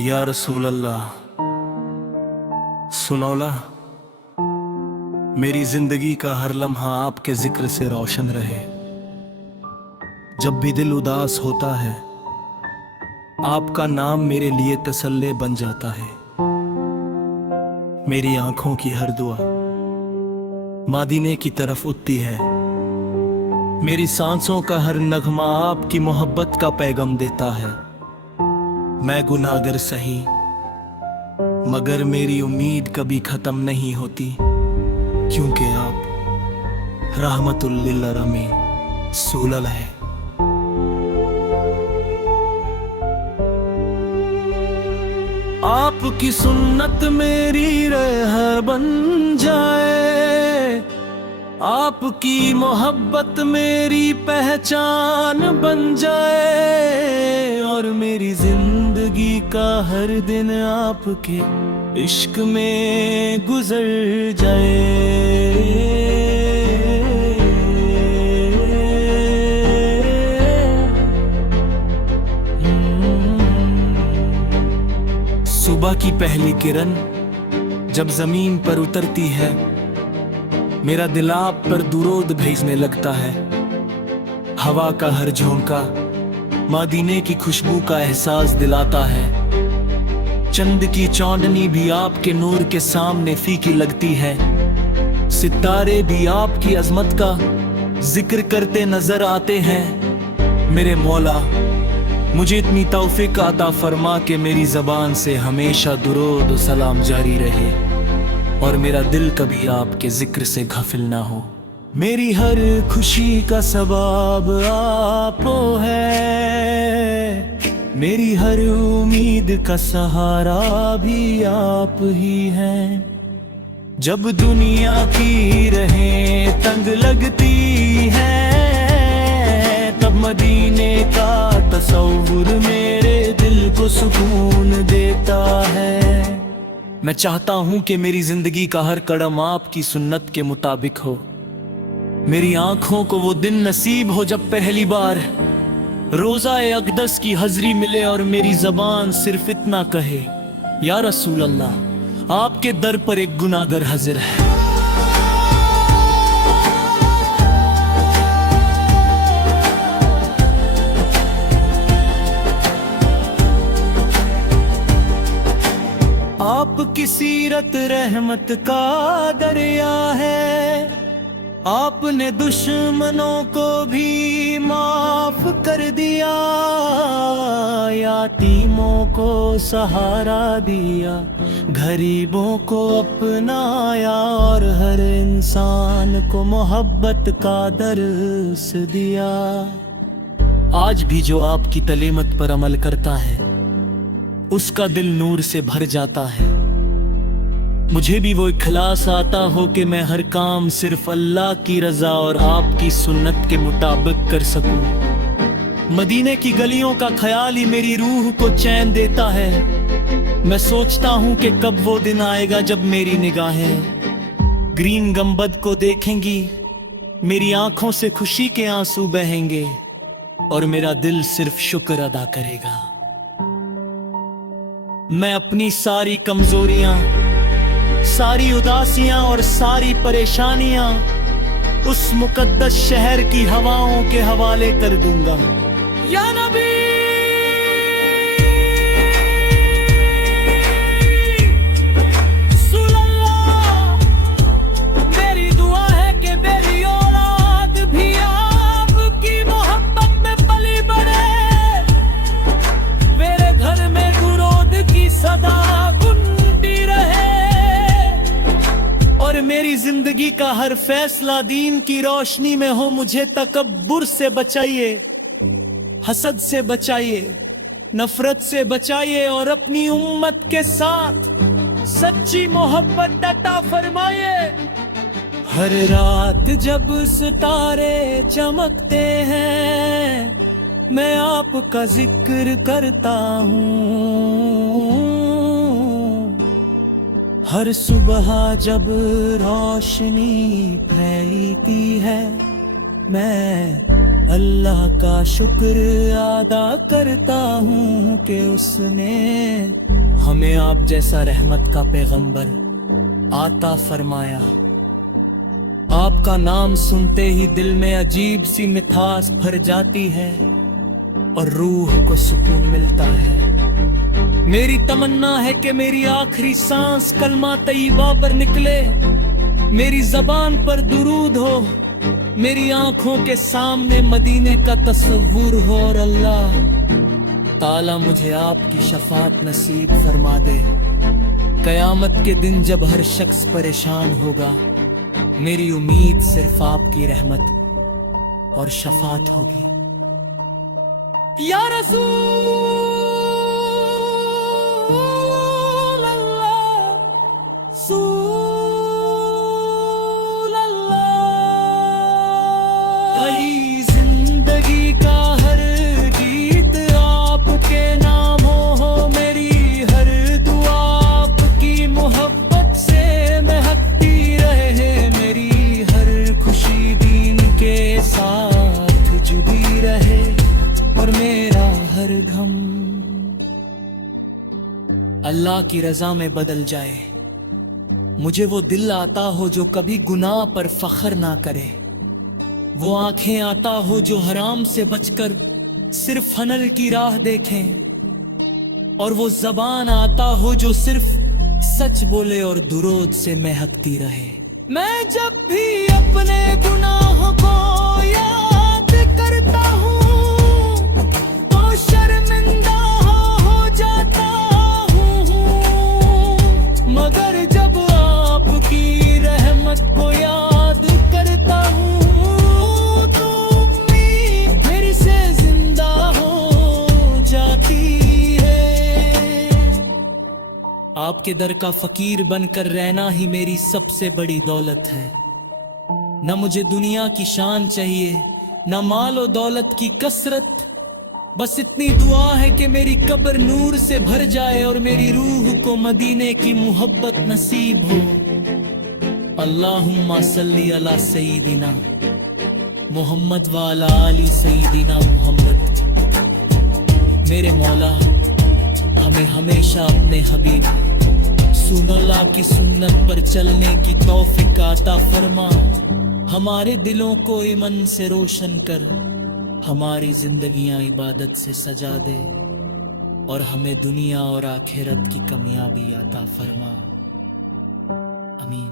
या रसूल अल्लाह, सुनौला मेरी जिंदगी का हर लम्हा आपके जिक्र से रोशन रहे। जब भी दिल उदास होता है, आपका नाम मेरे लिए तसल्ले बन जाता है। मेरी आंखों की हर दुआ मदीने की तरफ उठती है। मेरी सांसों का हर नगमा आपकी मोहब्बत का पैगाम देता है। मैं गुनाहगार सही, मगर मेरी उम्मीद कभी खत्म नहीं होती, क्योंकि आप रहमतुल लिल आलमीन सूलल है। आपकी सुन्नत मेरी रहर बन जाए, आपकी मोहब्बत मेरी पहचान बन जाए, और मेरी जिंदगी का हर दिन आपके इश्क में गुजर जाए। सुबह की पहली किरण जब जमीन पर उतरती है, मेरा दिल आप पर दुरूद भेजने लगता है। हवा का हर झोंका मदीने की खुशबू का एहसास दिलाता है। चंद की चांदनी भी आपके नूर के सामने फीकी लगती है। सितारे भी आपकी अजमत का जिक्र करते नजर आते हैं। मेरे मौला, मुझे इतनी तौफीक अता फरमा के मेरी जबान से हमेशा दुरूद सलाम जारी रहे, और मेरा दिल कभी आपके जिक्र से गफिल ना हो। मेरी हर खुशी का सबब आप है, मेरी हर उम्मीद का सहारा भी आप ही हैं। जब दुनिया की रहें तंग लगती है, तब मदीने का तसव्वुर मेरे दिल को सुकून देता है। मैं चाहता हूं कि मेरी जिंदगी का हर कदम आपकी सुन्नत के मुताबिक हो। मेरी आंखों को वो दिन नसीब हो जब पहली बार रोज़ा-ए अक़दस की हाज़री मिले और मेरी ज़बान सिर्फ इतना कहे, या रसूल अल्लाह, आपके दर पर एक गुनाहगार हाजिर है। आपकी सीरत रहमत का दरिया है। आपने दुश्मनों को भी माफ कर दिया, यतीमों को सहारा दिया, गरीबों को अपनाया, और हर इंसान को मोहब्बत का दर्स दिया। आज भी जो आपकी तलीमत पर अमल करता है, उसका दिल नूर से भर जाता है। मुझे भी वो इखलास आता हो कि मैं हर काम सिर्फ अल्लाह की रजा और आपकी सुन्नत के मुताबिक कर सकूं। मदीने की गलियों का ख्याल ही मेरी रूह को चैन देता है। मैं सोचता हूं कि कब वो दिन आएगा जब मेरी निगाहें ग्रीन गंबद को देखेंगी, मेरी आंखों से खुशी के आंसू बहेंगे, और मेरा दिल सिर्फ शुक्र अदा करेगा। मैं अपनी सारी कमजोरियां, सारी उदासियां और सारी परेशानियां उस मुकद्दस शहर की हवाओं के हवाले कर दूंगा। या नबी सल्लल्लाहु, मेरी दुआ है कि मेरी औलाद भी आपकी मोहब्बत में पली बढ़े। मेरे घर में दुरूद की सदा और मेरी जिंदगी का हर फैसला दीन की रोशनी में हो। मुझे तकब्बुर से बचाइए, हसद से बचाइए, नफरत से बचाइए, और अपनी उम्मत के साथ सच्ची मोहब्बत अता फरमाइए। हर रात जब सितारे चमकते हैं, मैं आपका जिक्र करता हूँ। हर सुबह जब रोशनी फैलती है, मैं اللہ کا شکر ادا کرتا ہوں کہ اس نے ہمیں آپ جیسا رحمت کا پیغمبر عطا فرمایا۔ آپ کا نام سنتے ہی دل میں عجیب سی مٹھاس بھر جاتی ہے اور روح کو سکون ملتا ہے۔ میری تمنا ہے کہ میری آخری سانس کلمہ طیبہ پر نکلے، میری زبان پر درود ہو، میری آنکھوں کے سامنے مدینے کا تصور ہو، اور اللہ تعالی مجھے آپ کی شفاعت نصیب فرما دے۔ قیامت کے دن جب ہر شخص پریشان ہوگا، میری امید صرف آپ کی رحمت اور شفاعت ہوگی۔ یا رسول اللہ، رسول اللہ، کئی زندگی کا ہر گیت آپ کے نام ہو، میری ہر دعا آپ کی محبت سے مہکتی رہے، میری ہر خوشی دین کے ساتھ جڑی رہے، اور میرا ہر غم اللہ کی رضا میں بدل جائے۔ مجھے وہ دل آتا ہو جو کبھی گناہ پر فخر نہ کرے، وہ آنکھیں آتا ہو جو حرام سے بچ کر صرف حلال کی راہ دیکھیں، اور وہ زبان آتا ہو جو صرف سچ بولے اور درود سے مہکتی رہے۔ میں جب بھی اپنے گناہوں کو یاد کرتا ہوں تو شرمندہ ہو جاتا ہوں، مگر جب آپ کی رحمت کو یاد کرتا ہوں تو امید پھر سے زندہ ہو جاتی ہے۔ آپ کے در کا فقیر بن کر رہنا ہی میری سب سے بڑی دولت ہے۔ نہ مجھے دنیا کی شان چاہیے، نہ مال و دولت کی کثرت، بس اتنی دعا ہے کہ میری قبر نور سے بھر جائے اور میری روح کو مدینے کی محبت نصیب ہو۔ اللہم صلی علی سیدنا محمد وعلی آل سیدنا محمد۔ میرے مولا ہمیں ہمیشہ اپنے حبیب رسول اللہ کی سنت پر چلنے کی توفیق عطا فرما، ہمارے دلوں کو ایمان سے روشن کر، ہماری زندگیاں عبادت سے سجا دے، اور ہمیں دنیا اور آخرت کی کامیابی عطا فرما۔ آمین۔